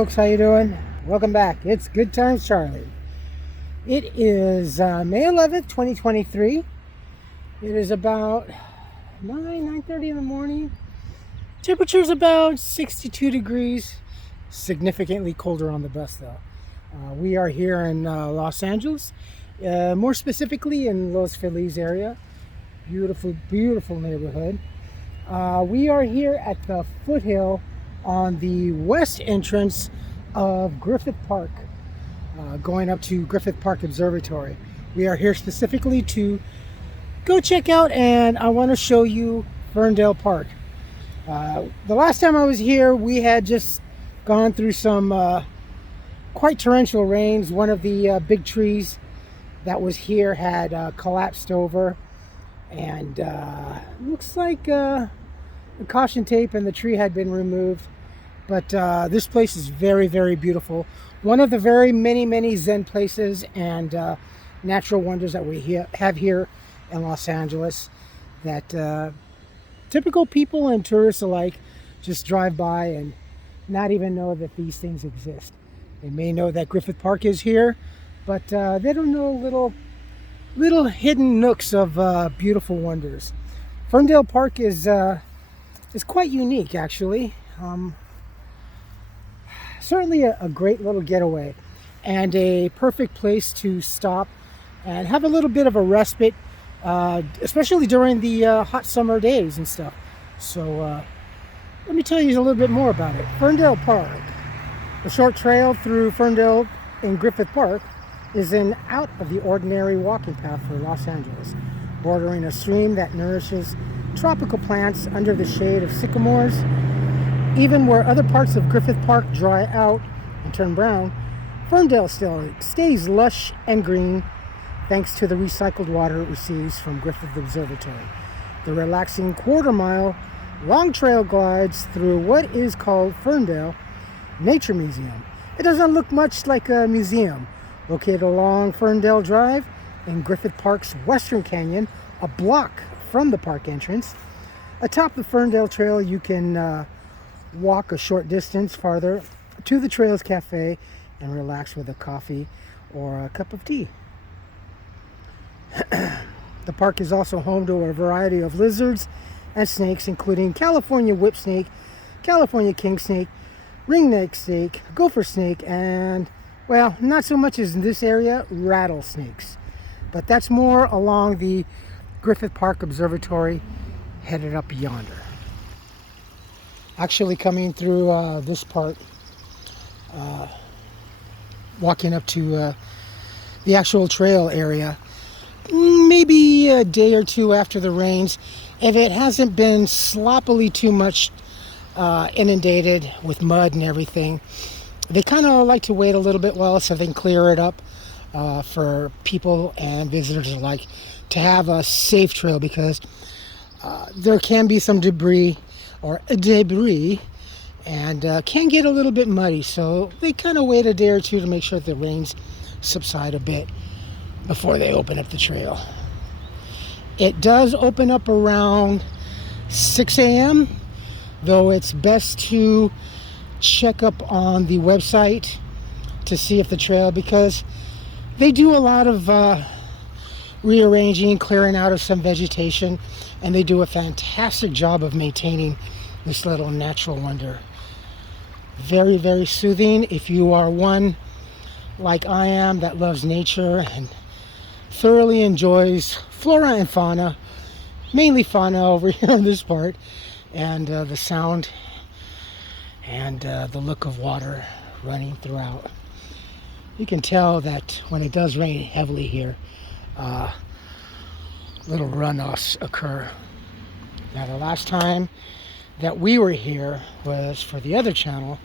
Folks, how you doing? Welcome back. It's Good Times Charlie. It is May 11th, 2023. It is about 9:30 in the morning. Temperature's about 62 degrees. Significantly colder on the bus though. We are here in Los Angeles, more specifically in Los Feliz area. Beautiful, beautiful neighborhood. We are here at the foothill on the west entrance of Griffith Park, going up to Griffith Park Observatory. We are here specifically to go check out, and I want to show you Fern Dell Park. The last time I was here, we had just gone through some quite torrential rains. One of the big trees that was here had collapsed over, and looks like the caution tape and the tree had been removed. But this place is very, very beautiful. One of the very many Zen places and natural wonders that we have here in Los Angeles that typical people and tourists alike just drive by and not even know that these things exist. They may know that Griffith Park is here, but they don't know little hidden nooks of beautiful wonders. Fern Dell Park is quite unique, actually. Certainly a great little getaway and a perfect place to stop and have a little bit of a respite, especially during the hot summer days and stuff. So let me tell you a little bit more about it. Fern Dell Park, a short trail through Fern Dell in Griffith Park, is an out of the ordinary walking path for Los Angeles, bordering a stream that nourishes tropical plants under the shade of sycamores. Even where other parts of Griffith Park dry out and turn brown, Fern Dell still stays lush and green thanks to the recycled water it receives from Griffith Observatory. The relaxing quarter-mile long trail glides through what is called Fern Dell Nature Museum. It doesn't look much like a museum. Located along Fern Dell Drive in Griffith Park's Western Canyon, a block from the park entrance. Atop the Fern Dell Trail, you can walk a short distance farther to the Trails Cafe and relax with a coffee or a cup of tea. The park is also home to a variety of lizards and snakes, including California whip snake, California king snake, ringneck snake, gopher snake, and, well, not so much as in this area, rattlesnakes. But that's more along the Griffith Park Observatory, headed up yonder. Actually coming through this part, walking up to the actual trail area, maybe a day or two after the rains, if it hasn't been sloppily too much inundated with mud and everything. They kind of like to wait a little bit while so they can clear it up for people and visitors alike to have a safe trail, because there can be some debris and can get a little bit muddy, so they kind of wait a day or two to make sure that the rains subside a bit before they open up the trail. It does open up around 6 a.m., though it's best to check up on the website to see if the trail, because they do a lot of rearranging, clearing out of some vegetation, and they do a fantastic job of maintaining this little natural wonder. Very, very soothing if you are one like I am that loves nature and thoroughly enjoys flora and fauna, mainly fauna over here in this part, and the sound and the look of water running throughout. You can tell that when it does rain heavily here, little runoffs occur. Now, the last time that we were here was for the other channel.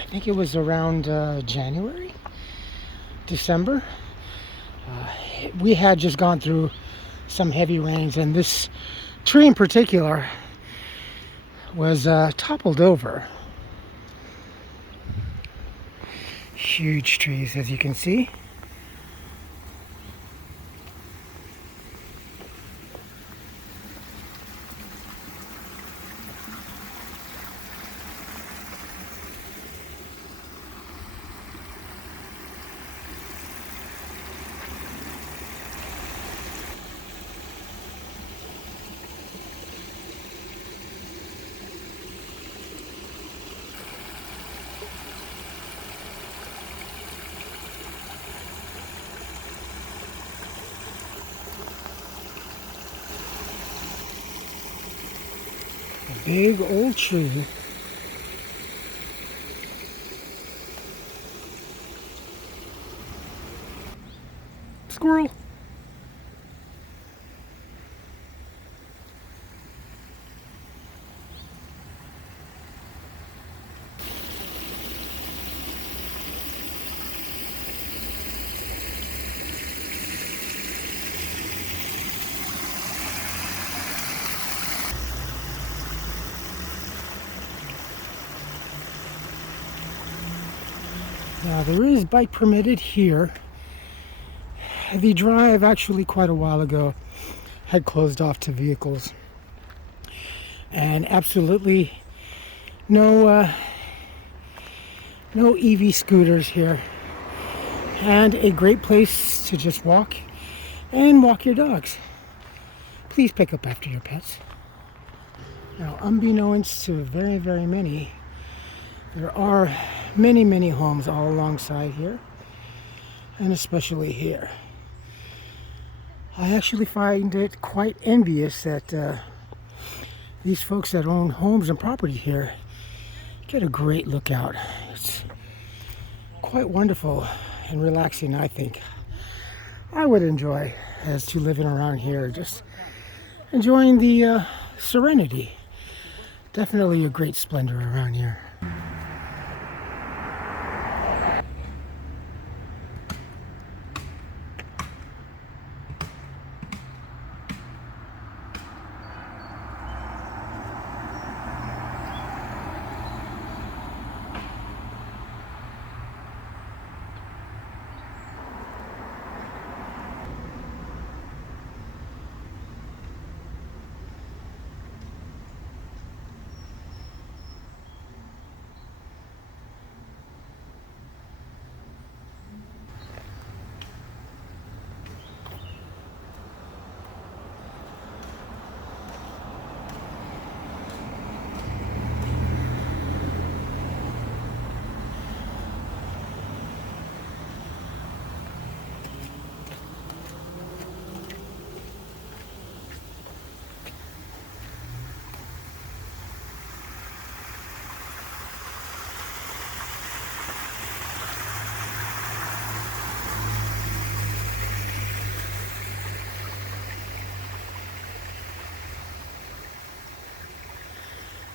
I think it was around January, December. We had just gone through some heavy rains, and this tree in particular was toppled over. Huge trees, as you can see. Big old tree. Squirrel. Now there is bike permitted here. The drive actually quite a while ago had closed off to vehicles, and absolutely no EV scooters here, and a great place to just walk and walk your dogs. Please pick up after your pets. Now, unbeknownst to very many, there are many homes all alongside here, and especially here. I actually find it quite envious that these folks that own homes and property here get a great lookout. It's quite wonderful and relaxing, I think. I would enjoy as to living around here, just enjoying the serenity. Definitely a great splendor around here.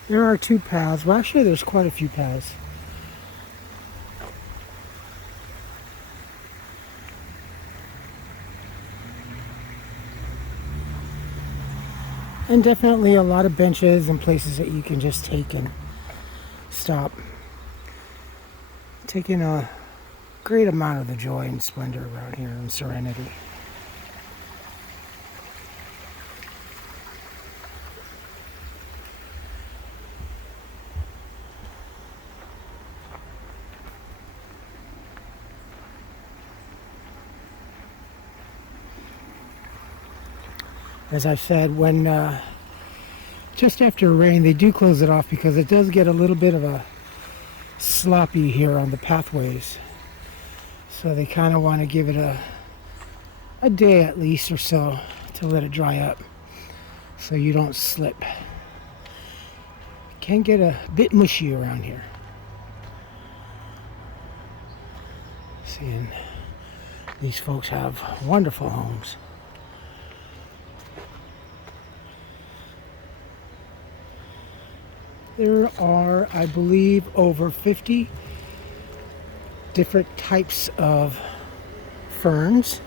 There are two paths. Well, actually, there's quite a few paths. And definitely a lot of benches and places that you can just take and stop. Taking a great amount of the joy and splendor around here and serenity. As I said, when just after rain, they do close it off because it does get a little bit of a sloppy here on the pathways. So they kind of want to give it a day at least or so to let it dry up so you don't slip. Can get a bit mushy around here. Seeing these folks have wonderful homes. There are, I believe, over 50 different types of ferns,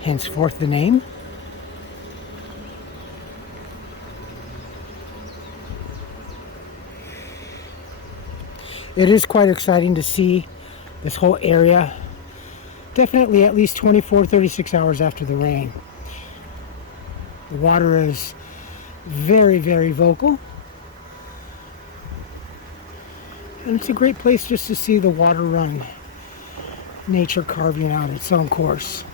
henceforth the name. It is quite exciting to see this whole area, definitely at least 36 hours after the rain. The water is very vocal. And it's a great place just to see the water run. Nature carving out its own course.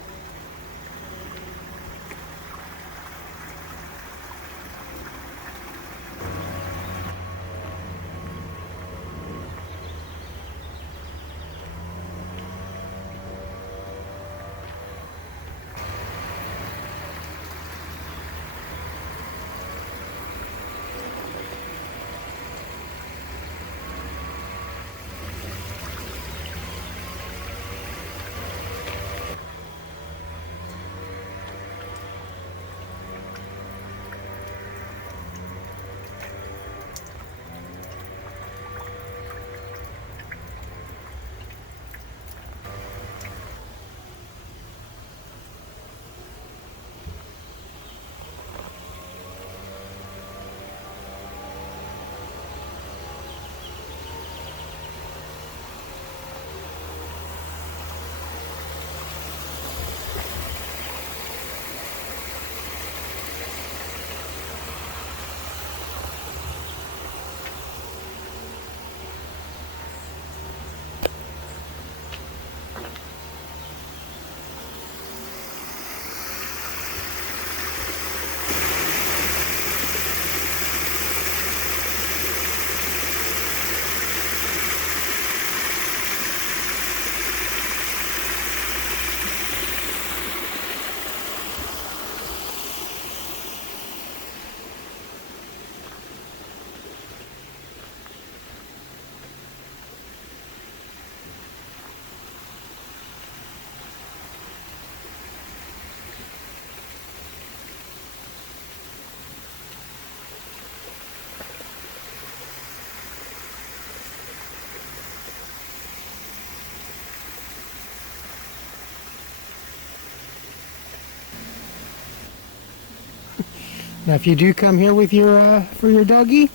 Now, if you do come here with your for your doggy,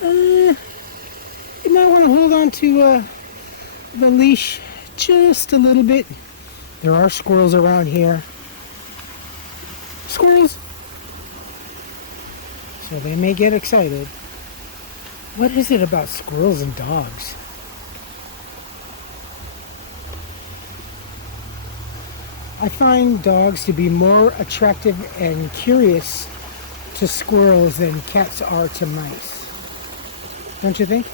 you might want to hold on to the leash just a little bit. There are squirrels around here. Squirrels! So they may get excited. What is it about squirrels and dogs? I find dogs to be more attractive and curious to squirrels than cats are to mice. Don't you think?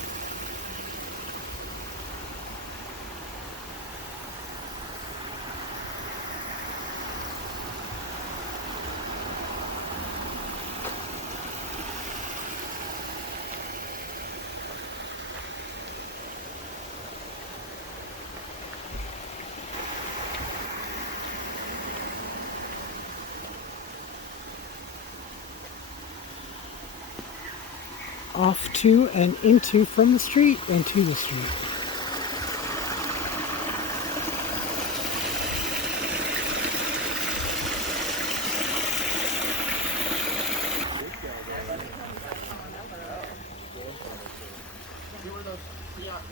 Off to and into from the street and to the street.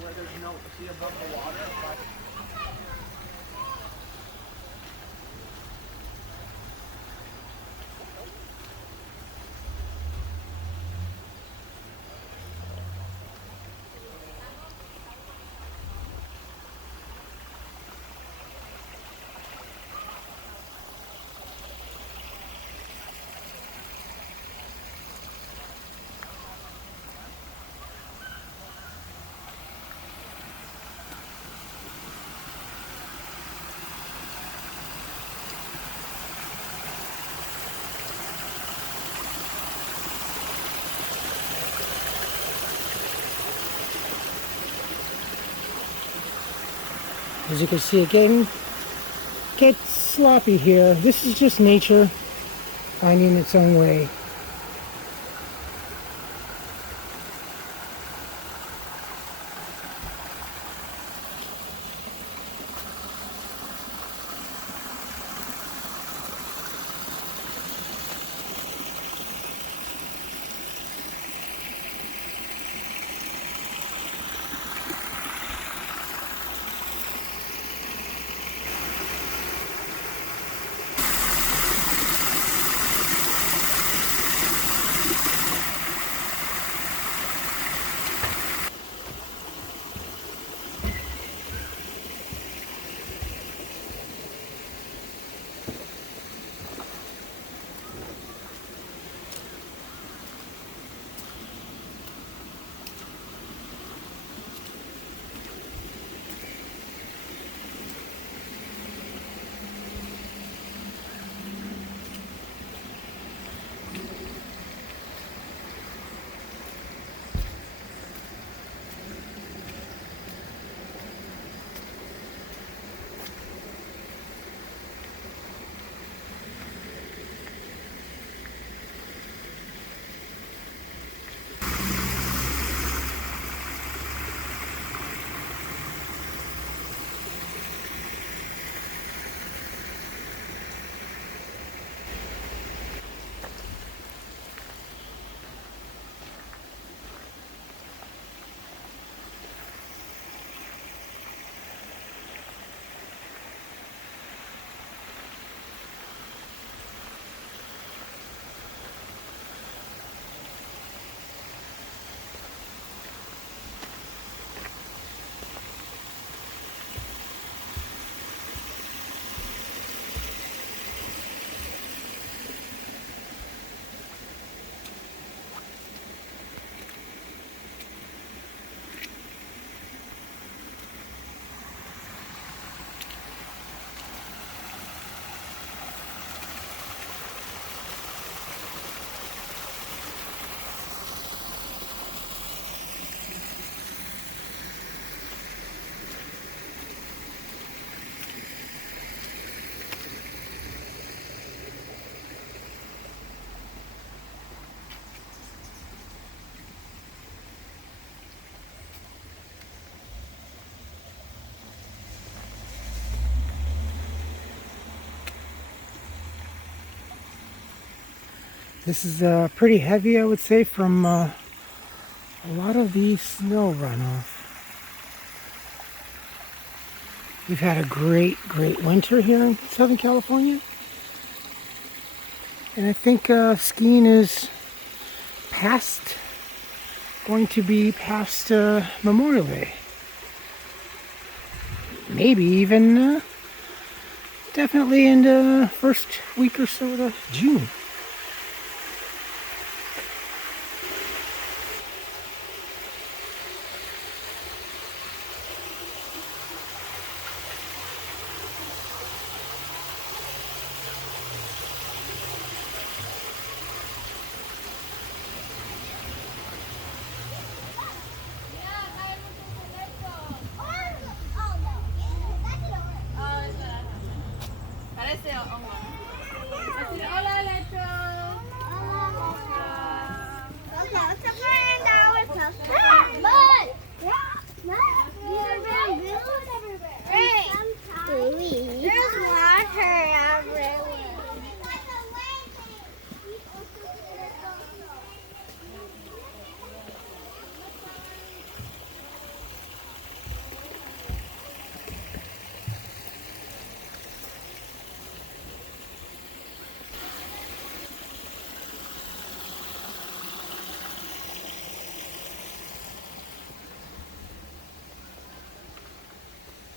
Where there's no see above the water. As you can see, it gets sloppy here. This is just nature finding its own way. This is pretty heavy, I would say, from a lot of the snow runoff. We've had a great winter here in Southern California. And I think skiing is going to be past Memorial Day. Maybe even definitely in the first week or so of June.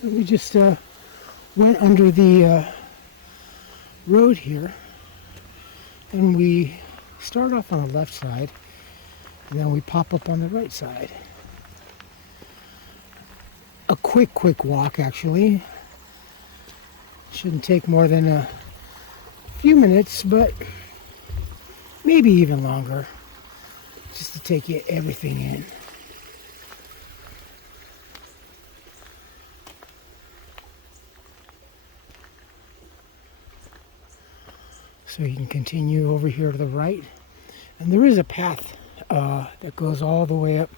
We just went under the road here, and we start off on the left side, and then we pop up on the right side. A quick walk, actually. Shouldn't take more than a few minutes, but maybe even longer, just to take everything in. So you can continue over here to the right. And there is a path that goes all the way up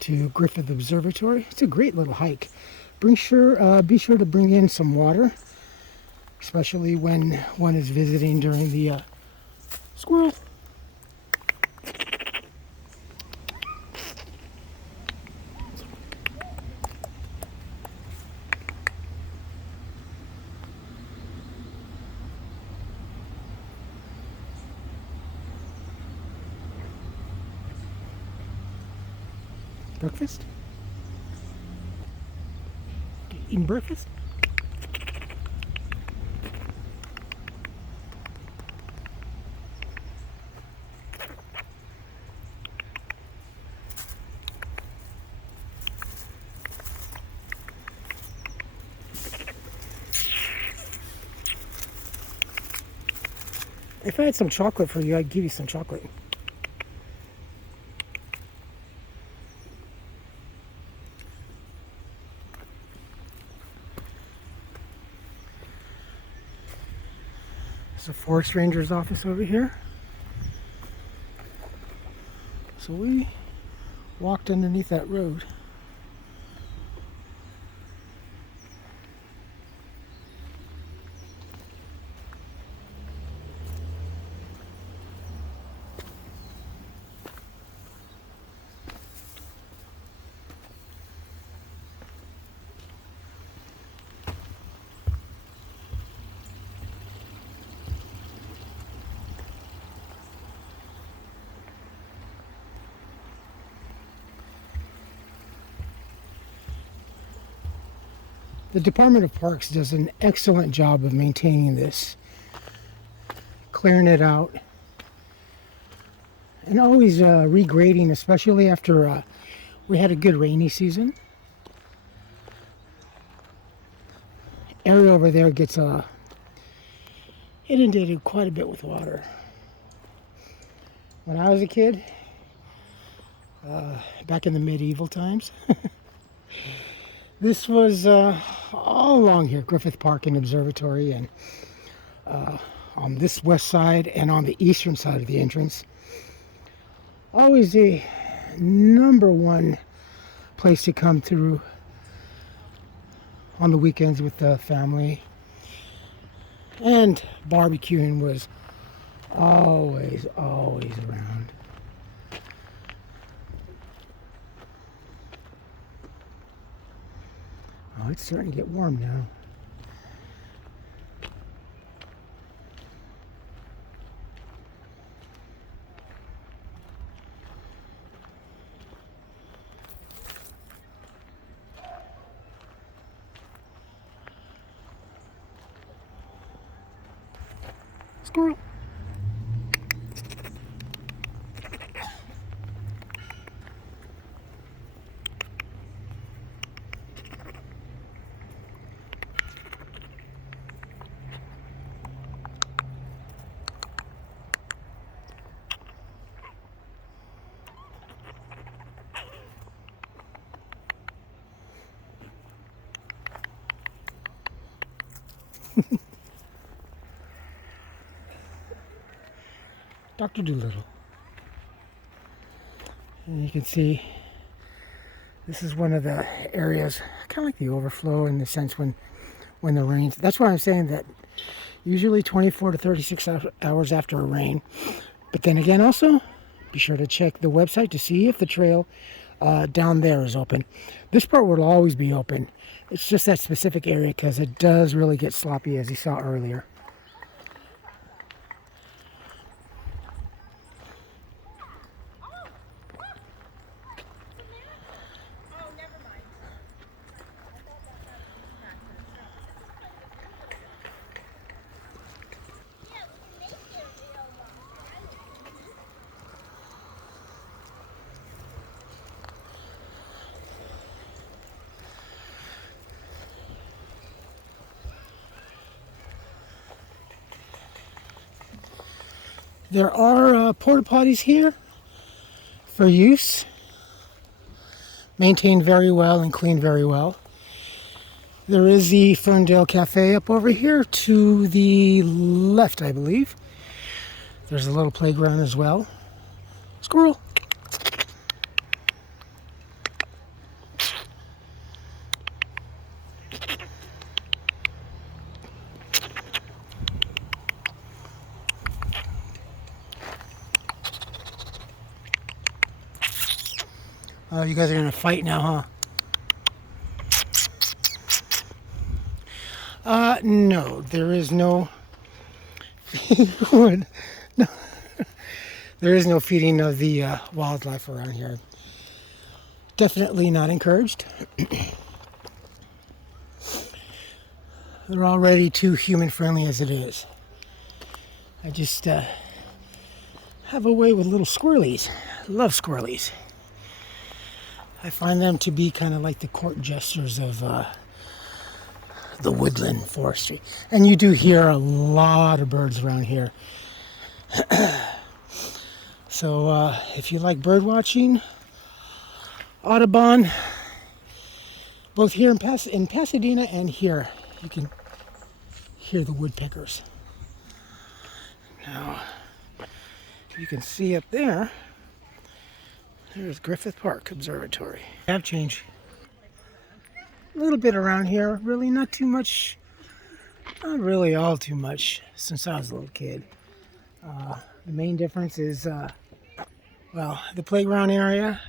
to Griffith Observatory. It's a great little hike. Be sure to bring in some water, especially when one is visiting during the squirrel. Breakfast? Eating breakfast? If I had some chocolate for you, I'd give you some chocolate. There's a forest ranger's office over here. So we walked underneath that road. The Department of Parks does an excellent job of maintaining this, clearing it out, and always regrading, especially after we had a good rainy season. Area over there gets inundated quite a bit with water. When I was a kid, back in the medieval times, this was all along here, Griffith Park and Observatory, and on this west side and on the eastern side of the entrance. Always the #1 place to come through on the weekends with the family. And barbecuing was Always, always around. Oh, it's starting to get warm now. Squirrel. Dr. Doolittle. And you can see this is one of the areas, kind of like the overflow in the sense when the rains. That's why I'm saying that usually 24 to 36 hours after a rain. But then again, also, be sure to check the website to see if the trail down there is open. This part will always be open. It's just that specific area because it does really get sloppy, as you saw earlier. There are porta potties here for use, maintained very well and cleaned very well. There is the Fern Dell Cafe up over here to the left, I believe. There's a little playground as well. Squirrel. Oh, you guys are gonna fight now, huh? No, there is no no, there is no feeding of the wildlife around here. Definitely not encouraged. They're already too human friendly as it is. I just have a way with little squirrelies. I love squirrelies. I find them to be kind of like the court jesters of the woodland forestry. And you do hear a lot of birds around here. So if you like bird watching, Audubon, both here in Pasadena and here, you can hear the woodpeckers. Now, you can see up there, there's Griffith Park Observatory. Have changed a little bit around here, really not too much, not really all too much since I was a little kid. The main difference is, well, the playground area,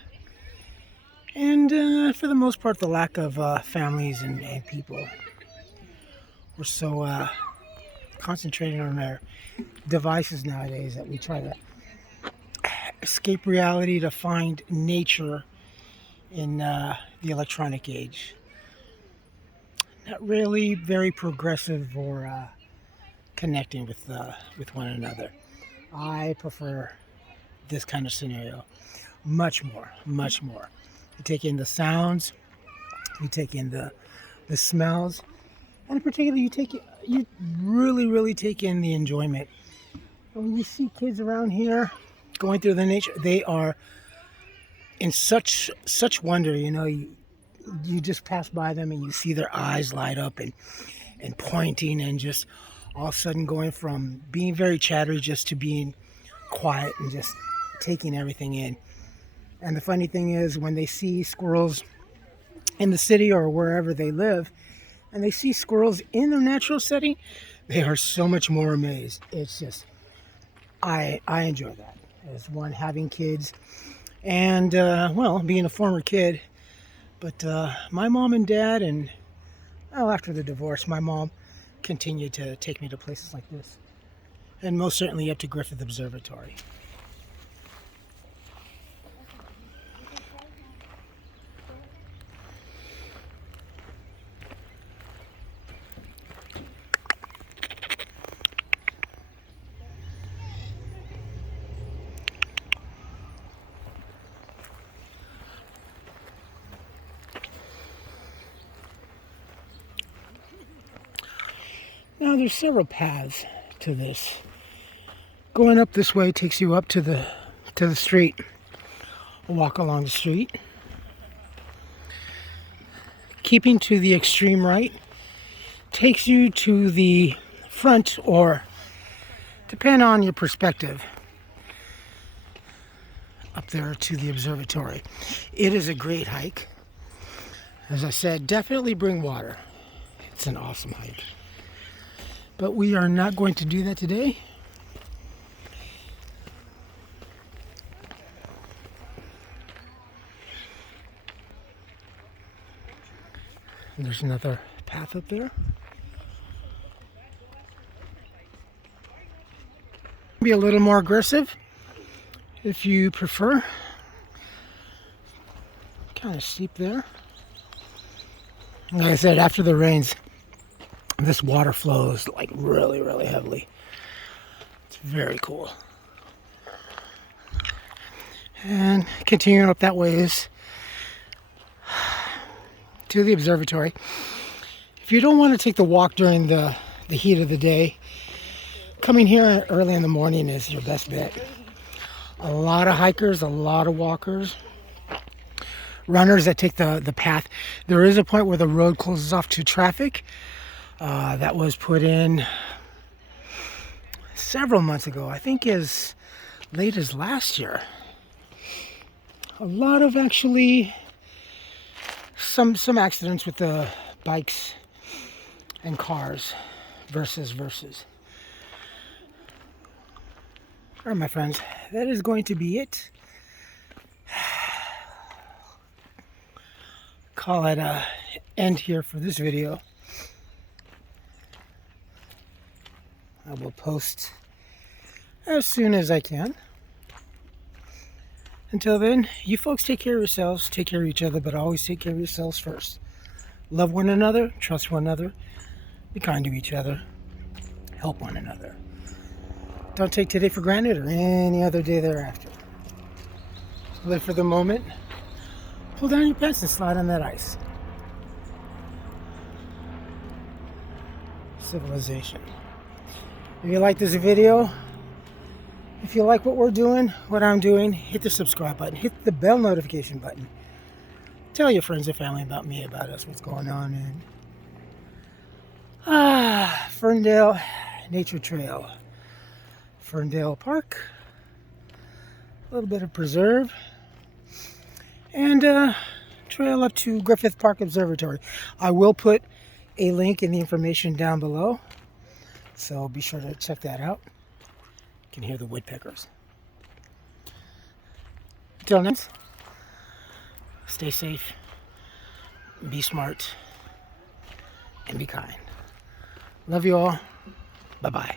and for the most part, the lack of families and people. We're so concentrated on our devices nowadays that we try to escape reality to find nature in the electronic age. Not really very progressive or connecting with one another. I prefer this kind of scenario much more. You take in the sounds, you take in the smells, and in particular you really take in the enjoyment. And when you see kids around here going through the nature, they are in such wonder. You know, you just pass by them and you see their eyes light up and pointing, and just all of a sudden going from being very chattery just to being quiet and just taking everything in. And the funny thing is, when they see squirrels in the city or wherever they live, and they see squirrels in their natural setting, they are so much more amazed. It's just I enjoy that. As one, having kids, and well, being a former kid. But my mom and dad, and well, after the divorce, my mom continued to take me to places like this, and most certainly up to Griffith Observatory. Now there's several paths to this. Going up this way takes you up to the street. Walk along the street. Keeping to the extreme right takes you to the front, or depend on your perspective, up there to the observatory. It is a great hike. As I said, definitely bring water. It's an awesome hike. But we are not going to do that today. There's another path up there. Be a little more aggressive if you prefer. Kind of steep there. Like I said, after the rains, this water flows like really, really heavily. It's very cool. And continuing up that way is to the observatory. If you don't want to take the walk during the heat of the day, coming here early in the morning is your best bet. A lot of hikers, a lot of walkers, runners that take the path. There is a point where the road closes off to traffic. That was put in several months ago, I think as late as last year. A lot of actually some accidents with the bikes and cars versus. All right, my friends, that is going to be it. Call it a end here for this video. I will post as soon as I can. Until then, you folks take care of yourselves, take care of each other, but always take care of yourselves first. Love one another, trust one another, be kind to each other, help one another. Don't take today for granted or any other day thereafter. Live for the moment. Pull down your pants and slide on that ice. Civilization. If you like this video, if you like what we're doing, what I'm doing, hit the subscribe button, hit the bell notification button. Tell your friends and family about me, about us, what's going on. And Fern Dell Nature Trail, Fern Dell Park, a little bit of preserve, and trail up to Griffith Park Observatory. I will put a link in the information down below, so be sure to check that out. You can hear the woodpeckers. Until next, stay safe, be smart, and be kind. Love you all. Bye-bye.